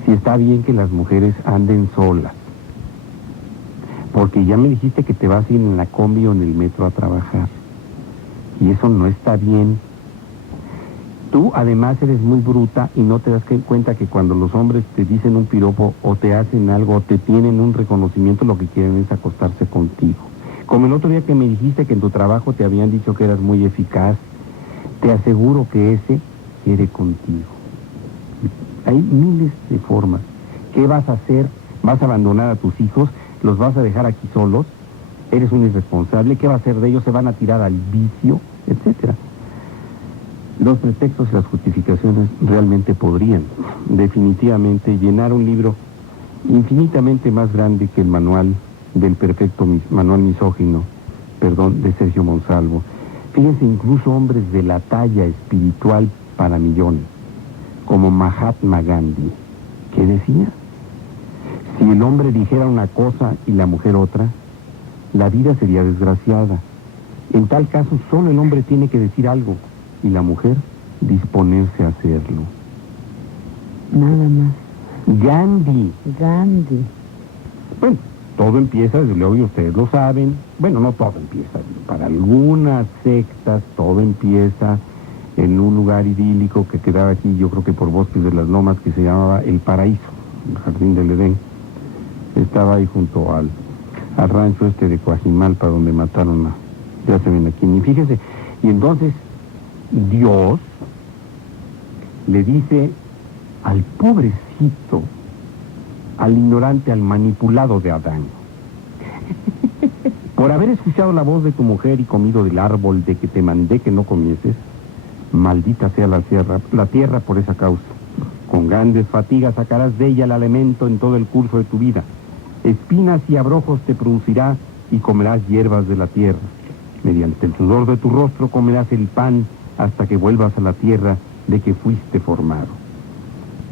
si está bien que las mujeres anden solas. Porque ya me dijiste que te vas a ir en la combi o en el metro a trabajar. Y eso no está bien. Tú además eres muy bruta y no te das cuenta que cuando los hombres te dicen un piropo o te hacen algo o te tienen un reconocimiento, lo que quieren es acostarse contigo. Como el otro día que me dijiste que en tu trabajo te habían dicho que eras muy eficaz, te aseguro que ese quiere contigo. Hay miles de formas. ¿Qué vas a hacer? ¿Vas a abandonar a tus hijos? ¿Los vas a dejar aquí solos? ¿Eres un irresponsable? ¿Qué va a hacer de ellos? ¿Se van a tirar al vicio? Etcétera. Los pretextos y las justificaciones realmente podrían, definitivamente, llenar un libro infinitamente más grande que el manual del perfecto manual misógino, de Sergio Monsalvo. Fíjense, incluso hombres de la talla espiritual para millones, como Mahatma Gandhi, que decía, si el hombre dijera una cosa y la mujer otra, la vida sería desgraciada. En tal caso, solo el hombre tiene que decir algo y la mujer disponerse a hacerlo. Nada más. Gandhi. Bueno, todo empieza, desde luego, y ustedes lo saben. Bueno, no todo empieza. Para algunas sectas, todo empieza en un lugar idílico que quedaba aquí, yo creo que por Bosques de las Lomas, que se llamaba El Paraíso, el Jardín del Edén. Estaba ahí junto al rancho de Coajimalpa, donde mataron ya se ven aquí. Y fíjese, y entonces Dios le dice al pobrecito, al ignorante, al manipulado de Adán, por haber escuchado la voz de tu mujer y comido del árbol de que te mandé que no comieses, maldita sea la tierra por esa causa. Con grandes fatigas sacarás de ella el alimento en todo el curso de tu vida. Espinas y abrojos te producirá y comerás hierbas de la tierra. Mediante el sudor de tu rostro comerás el pan hasta que vuelvas a la tierra de que fuiste formado.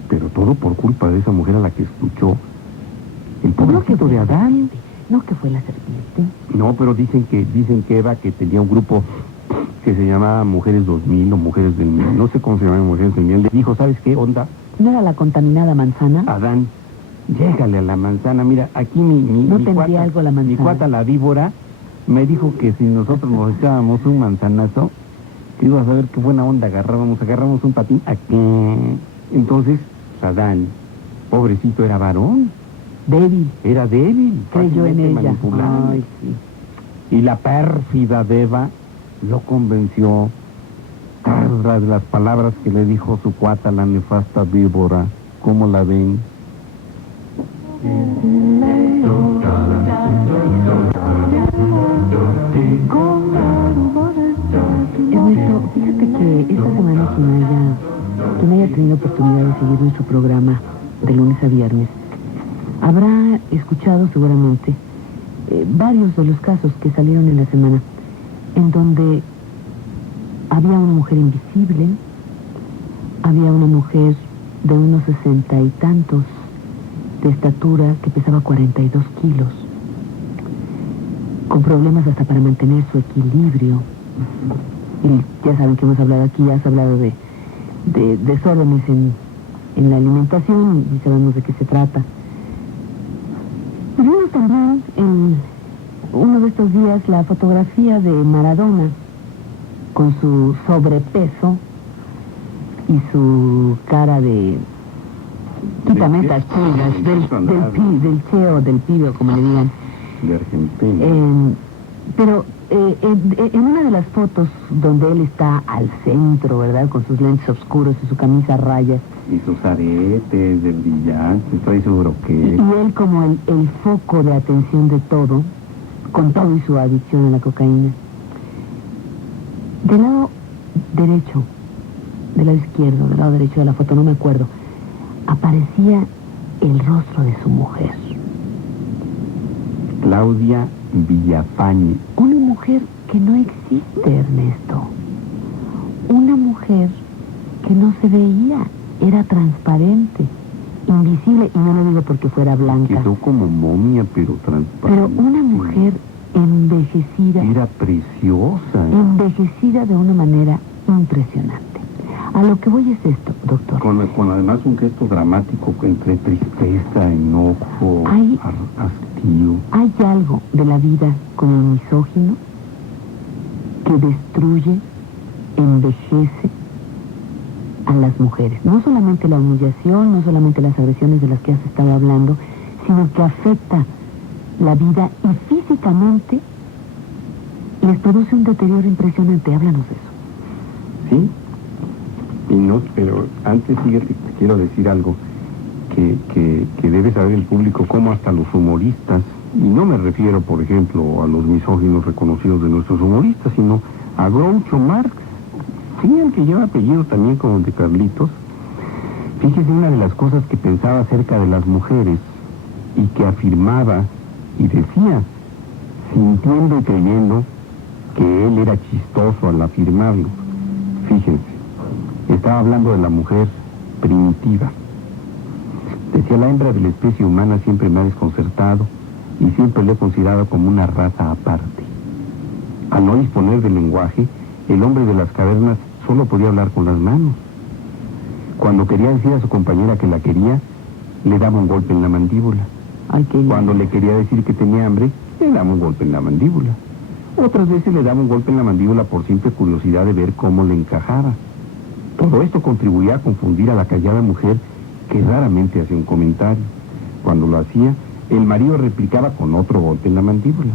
Pero todo por culpa de esa mujer a la que escuchó el pobrecito de Adán. No, que fue la serpiente. No, pero dicen que Eva, que tenía un grupo que se llamaba Mujeres 2000 o Mujeres del Miel, no sé cómo se llama Mujeres del Miel, le dijo, ¿sabes qué onda? ¿No era la contaminada manzana? Adán, llégale a la manzana, mira, aquí ¿No mi tendría cuata, algo la manzana? mi cuata la víbora me dijo que si nosotros nos echábamos un manzanazo, que ibas a ver qué buena onda agarramos un patín aquí. Entonces, Adán, pobrecito, era varón. Débil. Era débil. Creyó en ella. Manipulable. Ay, sí. Y la pérfida de Eva lo convenció tras las palabras que le dijo su cuata, la nefasta víbora. ¿Cómo la ven? Ernesto, fíjate que esta semana quien haya tenido oportunidad de seguir nuestro programa de lunes a viernes, habrá escuchado seguramente varios de los casos que salieron en la semana, en donde había una mujer invisible, había una mujer de unos 60 y tantos de estatura que pesaba 42 kilos, con problemas hasta para mantener su equilibrio. Y ya saben que hemos hablado aquí, ya has hablado de desórdenes en la alimentación y sabemos de qué se trata. Y vimos también en uno de estos días la fotografía de Maradona con su sobrepeso y su cara de quítame estas pulgas del cheo, del pibe, como le digan, de Argentina. Pero en una de las fotos donde él está al centro, ¿verdad? Con sus lentes oscuros y su camisa a rayas. Y sus aretes de brillantes, trae su broquete. Y él como el foco de atención de todo, con todo y su adicción a la cocaína. Del lado derecho, del lado izquierdo, del lado derecho de la foto, no me acuerdo, aparecía el rostro de su mujer. Claudia Villafañe. Una mujer que no existe, Ernesto. Una mujer que no se veía, era transparente, invisible, y no lo digo porque fuera blanca. Quedó como momia, pero transparente. Pero una mujer envejecida. Era preciosa. Envejecida de una manera impresionante. A lo que voy es esto, doctor. Con además un gesto dramático entre tristeza, enojo, hastío. Hay algo de la vida con el misógino que destruye, envejece a las mujeres. No solamente la humillación, no solamente las agresiones de las que has estado hablando, sino que afecta la vida y físicamente les produce un deterioro impresionante. Háblanos de eso. Sí. Y no, pero antes, fíjate, te quiero decir algo que debe saber el público, como hasta los humoristas, y no me refiero, por ejemplo, a los misóginos reconocidos de nuestros humoristas, sino a Groucho Marx, sí, el que lleva apellido también como el de Carlitos. Fíjese una de las cosas que pensaba acerca de las mujeres y que afirmaba y decía, sintiendo y creyendo que él era chistoso al afirmarlo. Fíjense. Estaba hablando de la mujer primitiva. Decía, la hembra de la especie humana siempre me ha desconcertado y siempre la he considerado como una raza aparte. Al no disponer de lenguaje, el hombre de las cavernas solo podía hablar con las manos. Cuando quería decir a su compañera que la quería, le daba un golpe en la mandíbula. Cuando le quería decir que tenía hambre, le daba un golpe en la mandíbula. Otras veces le daba un golpe en la mandíbula por simple curiosidad de ver cómo le encajaba. Todo esto contribuía a confundir a la callada mujer que raramente hacía un comentario. Cuando lo hacía, el marido replicaba con otro golpe en la mandíbula.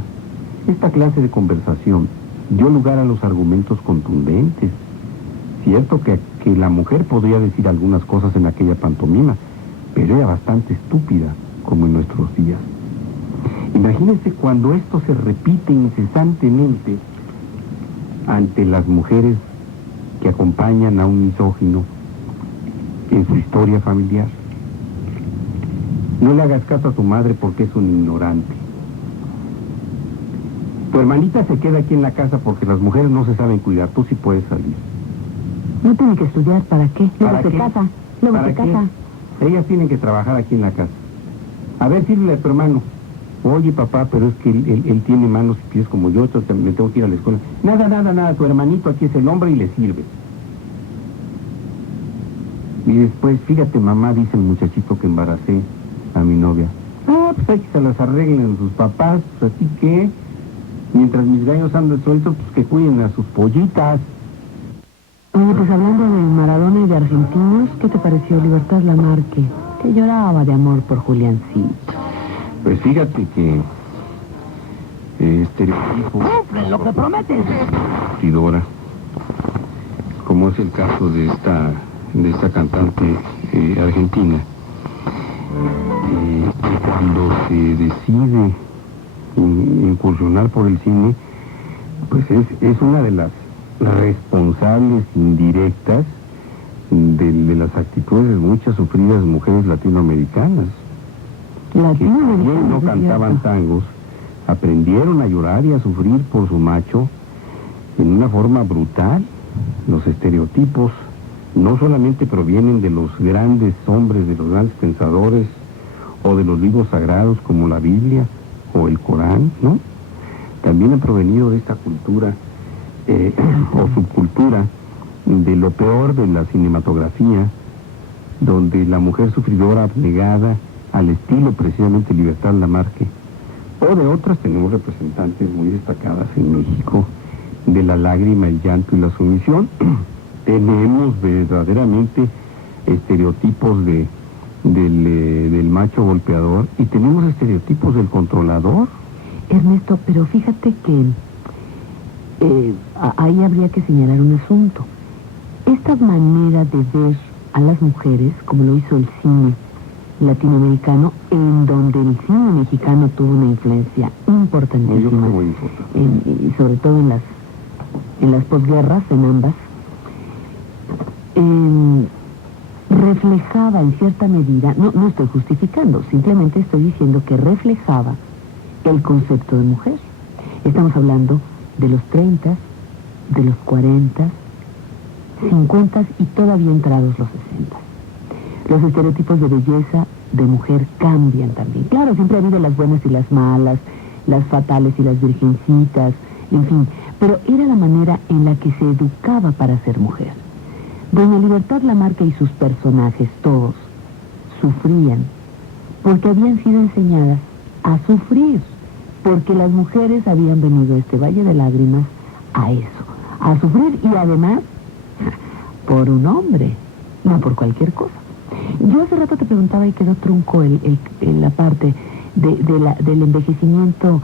Esta clase de conversación dio lugar a los argumentos contundentes. Cierto que la mujer podría decir algunas cosas en aquella pantomima, pero era bastante estúpida, como en nuestros días. Imagínense cuando esto se repite incesantemente ante las mujeres que acompañan a un misógino en su historia familiar. No le hagas caso a tu madre porque es un ignorante. Tu hermanita se queda aquí en la casa porque las mujeres no se saben cuidar. Tú sí puedes salir. No tiene que estudiar, ¿para qué? Luego se casa. Luego se casa. Ellas tienen que trabajar aquí en la casa. A ver, sírvele a tu hermano. Oye, papá, pero es que él tiene manos y pies como yo, entonces me tengo que ir a la escuela. Nada, tu hermanito aquí es el hombre y le sirve. Y después, fíjate, mamá, dice el muchachito que embaracé a mi novia. Ah, pues hay que se las arreglen sus papás, pues así que, mientras mis gallos andan sueltos, pues que cuiden a sus pollitas. Oye, pues hablando de Maradona y de argentinos, ¿qué te pareció Libertad Lamarque? Que lloraba de amor por Juliancito. Pues fíjate que estereotipo... ¡Cumple lo que prometes! Tidora, como es el caso de esta cantante argentina, cuando se decide incursionar por el cine, pues es una de las responsables indirectas de las actitudes de muchas sufridas mujeres latinoamericanas. Que también no cantaban tangos, aprendieron a llorar y a sufrir por su macho en una forma brutal. Los estereotipos no solamente provienen de los grandes hombres, de los grandes pensadores o de los libros sagrados como la Biblia o el Corán, ¿no? también han provenido de esta cultura o subcultura de lo peor de la cinematografía, donde la mujer sufridora abnegada al estilo precisamente Libertad Lamarque, o de otras. Tenemos representantes muy destacadas en México de la lágrima, el llanto y la sumisión. Tenemos verdaderamente estereotipos del macho golpeador, y tenemos estereotipos del controlador. Ernesto, pero fíjate que ahí habría que señalar un asunto. Esta manera de ver a las mujeres, como lo hizo el cine latinoamericano, en donde el cine mexicano tuvo una influencia importantísima, y sobre todo en las posguerras, en ambas, reflejaba en cierta medida, no estoy justificando, simplemente estoy diciendo que reflejaba el concepto de mujer. Estamos hablando de los 30, de los 40, 50 y todavía entrados los 60. Los estereotipos de belleza de mujer cambian también. Claro, siempre ha habido las buenas y las malas, las fatales y las virgencitas, en fin, pero era la manera en la que se educaba para ser mujer. Doña Libertad Lamarque y sus personajes, todos, sufrían porque habían sido enseñadas a sufrir, porque las mujeres habían venido a este Valle de Lágrimas a eso, a sufrir, y además por un hombre, no por cualquier cosa. Yo hace rato te preguntaba y quedó trunco la parte del envejecimiento,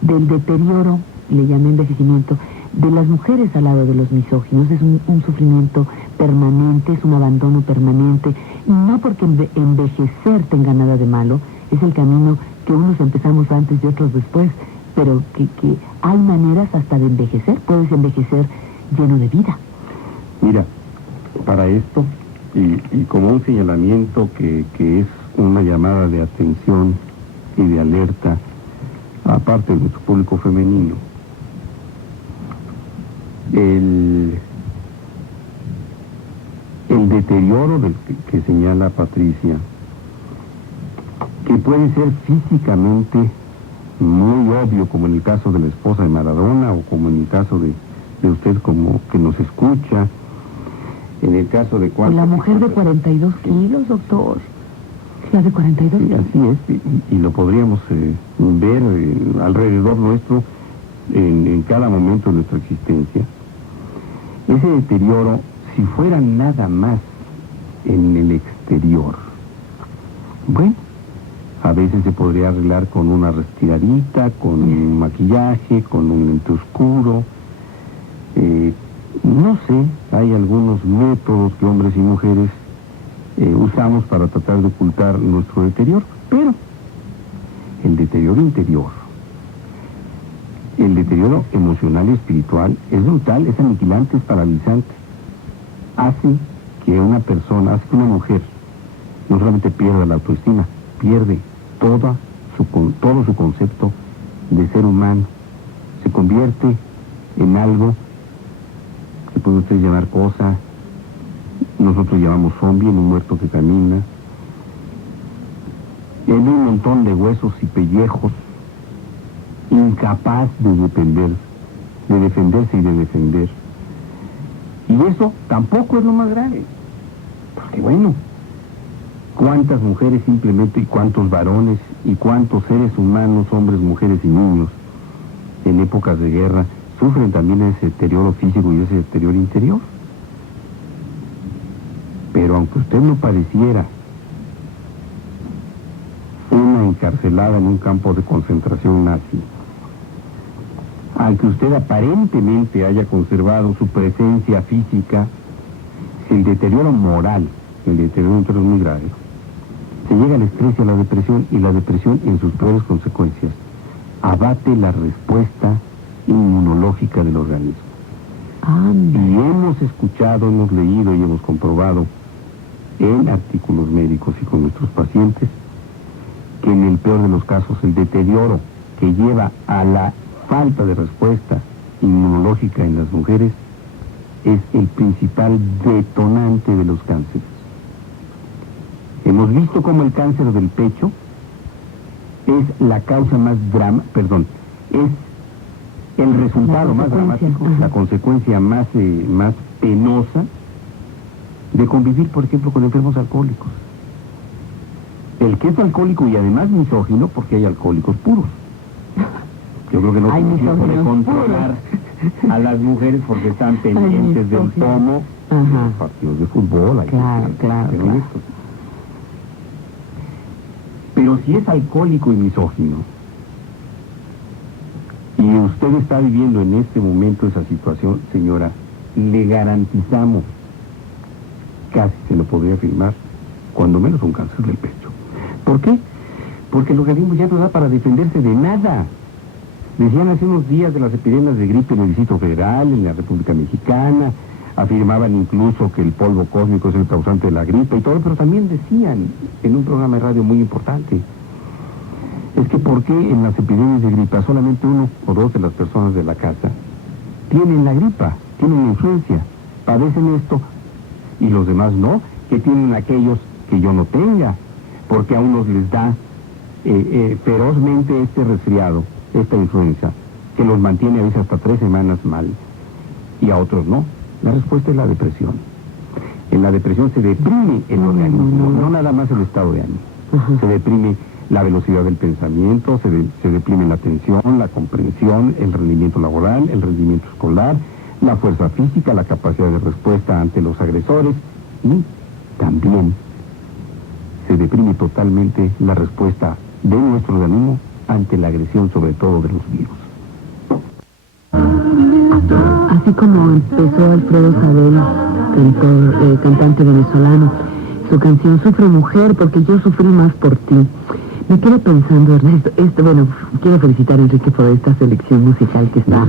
del deterioro, le llamé envejecimiento, de las mujeres al lado de los misóginos. Es un sufrimiento permanente, es un abandono permanente, no porque envejecer tenga nada de malo, es el camino que unos empezamos antes y otros después, pero que hay maneras hasta de envejecer. Puedes envejecer lleno de vida. Mira, para esto, y como un señalamiento que es una llamada de atención y de alerta, aparte de nuestro público femenino, el deterioro del que señala Patricia, que puede ser físicamente muy obvio, como en el caso de la esposa de Maradona, o como en el caso de usted como que nos escucha, en el caso de la mujer de 42 kilos, doctor. La de 42 kilos. Así es, y lo podríamos ver alrededor nuestro en cada momento de nuestra existencia. Ese deterioro, si fuera nada más en el exterior, bueno, a veces se podría arreglar con una retiradita, con un maquillaje, con un lente oscuro. No sé, hay algunos métodos que hombres y mujeres usamos para tratar de ocultar nuestro deterioro, pero el deterioro interior, el deterioro emocional y espiritual es brutal, es aniquilante, es paralizante. Hace que una persona, hace que una mujer no solamente pierda la autoestima, pierde todo su concepto de ser humano. Se convierte en algo que puede usted llamar cosa, nosotros llamamos zombie, en un muerto que camina, en un montón de huesos y pellejos, incapaz de defenderse y de defender. Y eso tampoco es lo más grave, porque bueno, cuántas mujeres simplemente, y cuántos varones, y cuántos seres humanos, hombres, mujeres y niños, en épocas de guerra, sufren también ese deterioro físico y ese deterioro interior. Pero aunque usted no pareciera una encarcelada en un campo de concentración nazi, aunque usted aparentemente haya conservado su presencia física, si el deterioro moral, el deterioro interior es muy grave, se llega al estrés y a la depresión, y la depresión en sus peores consecuencias abate la respuesta inmunológica del organismo. Y hemos escuchado, hemos leído y hemos comprobado en artículos médicos y con nuestros pacientes que en el peor de los casos el deterioro que lleva a la falta de respuesta inmunológica en las mujeres es el principal detonante de los cánceres. Hemos visto cómo el cáncer del pecho es la causa más es el resultado más consecuencia, dramático, ajá. la consecuencia más penosa de convivir, por ejemplo, con enfermos alcohólicos. El que es alcohólico y además misógino, porque hay alcohólicos puros. Yo creo que no Hay se puede misóginos controlar a las mujeres porque están pendientes del misóginos. tomo de Ajá. los partidos de fútbol. Hay Claro, que ser claro. honestos. Pero si es alcohólico y misógino, y usted está viviendo en este momento esa situación, señora, le garantizamos, casi se lo podría afirmar, cuando menos un cáncer del pecho. ¿Por qué? Porque el organismo ya no da para defenderse de nada. Decían hace unos días de las epidemias de gripe en el Distrito Federal, en la República Mexicana, afirmaban incluso que el polvo cósmico es el causante de la gripe y todo, pero también decían en un programa de radio muy importante, es que ¿por qué en las epidemias de gripa solamente 1 o 2 de las personas de la casa tienen la gripa, tienen la influencia, padecen esto, y los demás no? Que tienen aquellos que yo no tenga, porque a unos les da ferozmente este resfriado, esta influenza, que los mantiene a veces hasta 3 semanas mal, y a otros no. La respuesta es la depresión. En la depresión se deprime el organismo, no nada más el estado de ánimo. Ajá. Se deprime la velocidad del pensamiento, se deprime la atención, la comprensión, el rendimiento laboral, el rendimiento escolar, la fuerza física, la capacidad de respuesta ante los agresores, y también se deprime totalmente la respuesta de nuestro organismo ante la agresión, sobre todo de los virus. Así como empezó Alfredo Sabel, cantante venezolano, su canción Sufre Mujer, porque yo sufrí más por ti. Me quedo pensando, Ernesto, bueno, quiero felicitar a Enrique por esta selección musical que está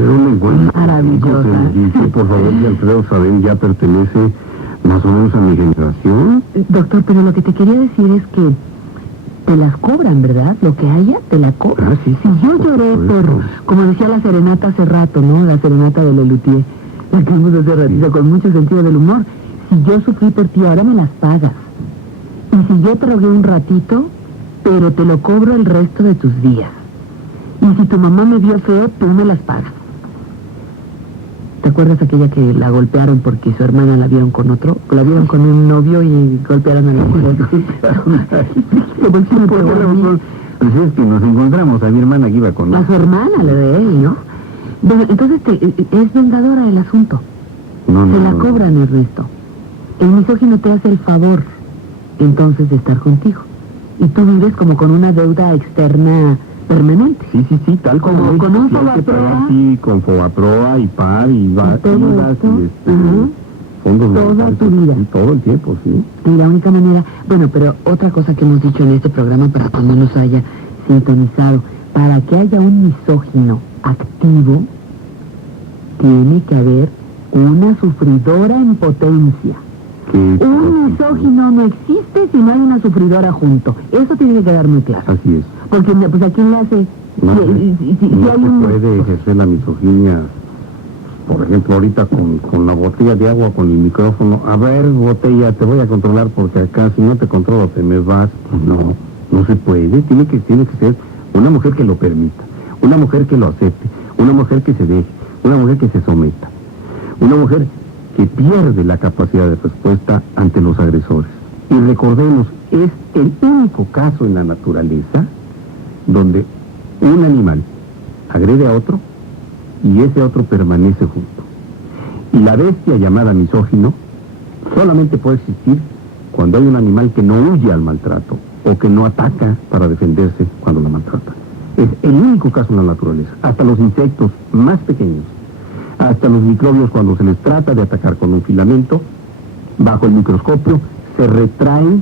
maravillosa. Sí, por favor, que Alfredo Sabel ya pertenece más o menos a mi generación. Doctor, pero lo que te quería decir es que te las cobran, ¿verdad? Lo que haya, te la cobran. Ah, sí, Si yo lloré por, como decía la serenata hace rato, ¿no? La serenata de Lelutier, la que vimos hace ratito, con mucho sentido del humor. Si yo sufrí por ti, ahora me las pagas. Y si yo te rogué un ratito, pero te lo cobro el resto de tus días. Y si tu mamá me vio feo, tú me las pagas. ¿Te acuerdas aquella que la golpearon porque su hermana la vieron con otro? La vieron con un novio y golpearon a la mujer. Pues es que nos encontramos a mi hermana que iba con A su hermana, la de él, ¿no? Bueno, entonces es vengadora el asunto. No, Se la cobran, Ernesto. El misógino te hace el favor, entonces, de estar contigo. Y tú vives como con una deuda externa permanente. Sí, tal como con un sí, hay que Fobaproa. pagar, sí, con Fobaproa y PAR y todo IVAS esto, y ajá. fondos Toda monetarios, tu vida. sí, todo el tiempo, sí. Y la única manera, bueno, pero otra cosa que hemos dicho en este programa para cuando nos haya sintonizado, para que haya un misógino activo, tiene que haber una sufridora en potencia. Un misógino no existe si no hay una sufridora junto. Eso tiene que quedar muy claro. Así es. Porque pues a quién le hace... No, si no hay se un... puede ejercer la misoginia, por ejemplo, ahorita con la botella de agua, con el micrófono. A ver, botella, te voy a controlar porque acá si no te controlo te me vas. No se puede. Tiene que ser una mujer que lo permita, una mujer que lo acepte, una mujer que se deje, una mujer que se someta, una mujer que pierde la capacidad de respuesta ante los agresores. Y recordemos, es el único caso en la naturaleza donde un animal agrede a otro y ese otro permanece junto. Y la bestia llamada misógino solamente puede existir cuando hay un animal que no huye al maltrato o que no ataca para defenderse cuando lo maltrata. Es el único caso en la naturaleza. Hasta los insectos más pequeños, hasta los microbios, cuando se les trata de atacar con un filamento, bajo el microscopio, se retraen,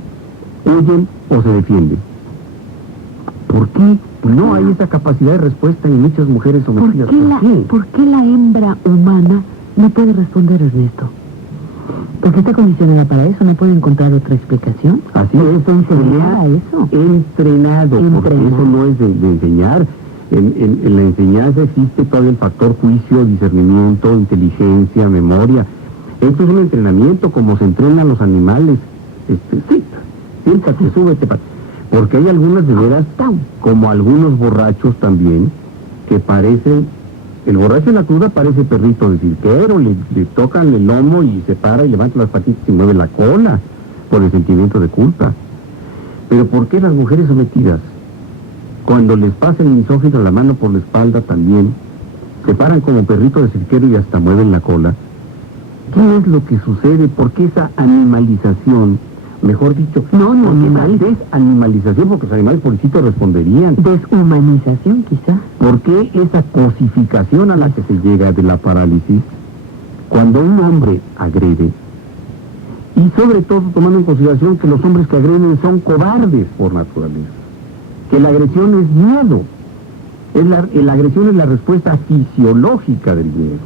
huyen o se defienden. ¿Por qué no hay esa capacidad de respuesta en muchas mujeres sometidas? ¿Por qué la hembra humana no puede responder, Ernesto? Porque está condicionada para eso, no puede encontrar otra explicación. Así es. Está enseñada a eso. Entrenado, porque eso no es de enseñar. En la enseñanza existe todavía el factor juicio, discernimiento, inteligencia, memoria. Esto es un entrenamiento como se entrenan los animales. Siéntate, súbete, porque hay algunas de veras, como algunos borrachos también, que parecen El borracho en la cruda parece perrito de cirquero, le tocan el lomo y se para y levanta las patitas y mueve la cola por el sentimiento de culpa. Pero ¿por qué las mujeres sometidas, cuando les pasa el misógino la mano por la espalda también, se paran como perrito de cirquero y hasta mueven la cola? ¿Qué es lo que sucede? ¿Por qué esa animalización? Mejor dicho, desanimalización, porque los animales pobrecitos responderían. Deshumanización, quizá. ¿Por qué esa cosificación a la que se llega de la parálisis cuando un hombre agrede? Y sobre todo tomando en consideración que los hombres que agreden son cobardes por naturaleza, que la agresión es miedo, la agresión es la respuesta fisiológica del miedo.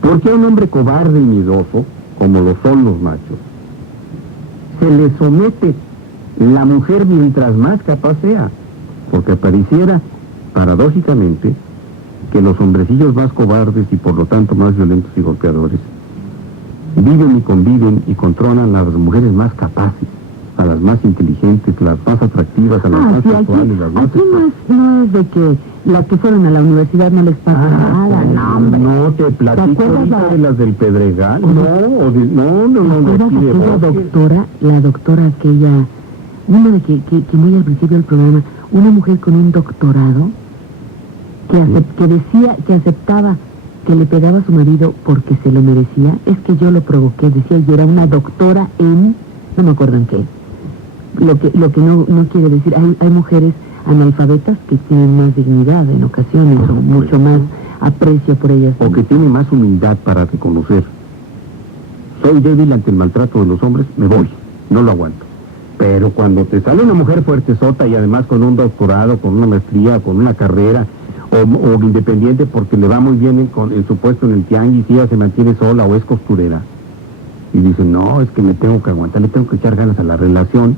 ¿Por qué a un hombre cobarde y miedoso, como lo son los machos, se le somete la mujer mientras más capaz sea? Porque pareciera, paradójicamente, que los hombrecillos más cobardes y por lo tanto más violentos y golpeadores viven y conviven y controlan a las mujeres más capaces, a las más inteligentes, las más atractivas, a las más sexuales, las más... Aquí no es de que las que fueron a la universidad no les pasa nada, no, hombre. No te platico ahorita de las del Pedregal, no, la doctora aquella, una de que muy al principio del programa, una mujer con un doctorado que decía que aceptaba que le pegaba a su marido porque se lo merecía. Es que yo lo provoqué, decía, y era una doctora en, no me acuerdo en qué. Lo que no quiere decir, hay mujeres analfabetas que tienen más dignidad en ocasiones, o mucho más aprecio por ellas. O que tienen más humildad para reconocer: soy débil ante el maltrato de los hombres, me voy, no lo aguanto. Pero cuando te sale una mujer fuertezota y además con un doctorado, con una maestría, con una carrera, o independiente porque le va muy bien en su puesto en el tianguis y ella se mantiene sola o es costurera, y dice, no, es que me tengo que aguantar, le tengo que echar ganas a la relación.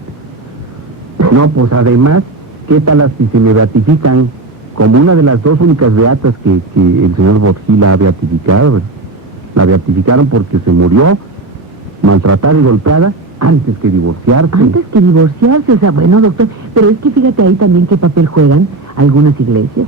No, pues además, ¿qué tal si se me beatifican como una de las dos únicas beatas que el señor Botgila ha beatificado? La beatificaron porque se murió maltratada y golpeada antes que divorciarse. Antes que divorciarse, o sea, bueno, doctor, pero es que fíjate ahí también qué papel juegan algunas iglesias.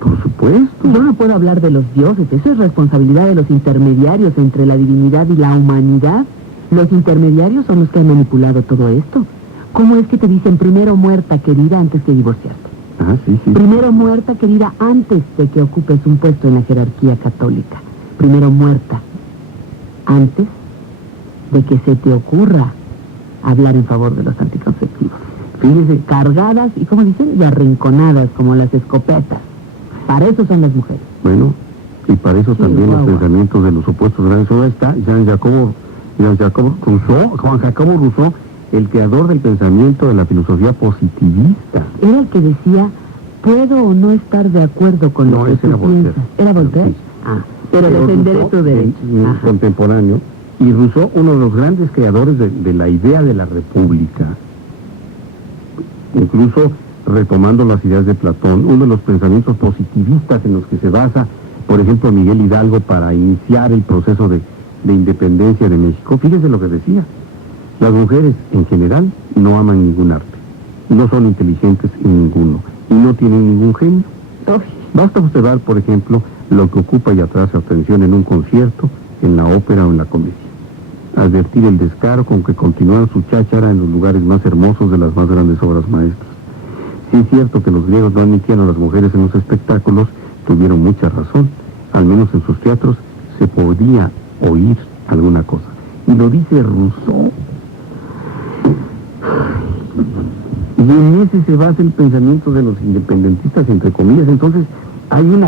Por supuesto. Yo no puedo hablar de los dioses, eso es responsabilidad de los intermediarios entre la divinidad y la humanidad. Los intermediarios son los que han manipulado todo esto. ¿Cómo es que te dicen primero muerta, querida, antes que divorciarte? Ah, sí. Primero muerta, querida, antes de que ocupes un puesto en la jerarquía católica. Primero muerta, antes de que se te ocurra hablar en favor de los anticonceptivos. Fíjese, cargadas y, ¿cómo dicen? Y arrinconadas como las escopetas. Para eso son las mujeres. Bueno, y para eso también los pensamientos de los supuestos grandes. Ahora está Juan Jacobo Rousseau, el creador del pensamiento de la filosofía positivista. Era el que decía, puedo o no estar de acuerdo con lo que tú piensas. ¿Era Voltaire? Sí. Pero defenderé tu derecho. Contemporáneo. Y Rousseau, uno de los grandes creadores de la idea de la república, incluso retomando las ideas de Platón, uno de los pensamientos positivistas en los que se basa, por ejemplo, Miguel Hidalgo para iniciar el proceso de independencia de México. Fíjense lo que decía: las mujeres en general no aman ningún arte, no son inteligentes en ninguno y no tienen ningún genio. Basta observar, por ejemplo, lo que ocupa y atrae su atención en un concierto, en la ópera o en la comedia. Advertir el descaro con que continúan su cháchara en los lugares más hermosos de las más grandes obras maestras. Sí es cierto que los griegos no admitían a las mujeres en los espectáculos, tuvieron mucha razón. Al menos en sus teatros se podía oír alguna cosa. Y lo dice Rousseau. Y en ese se basa el pensamiento de los independentistas, entre comillas. Entonces, hay una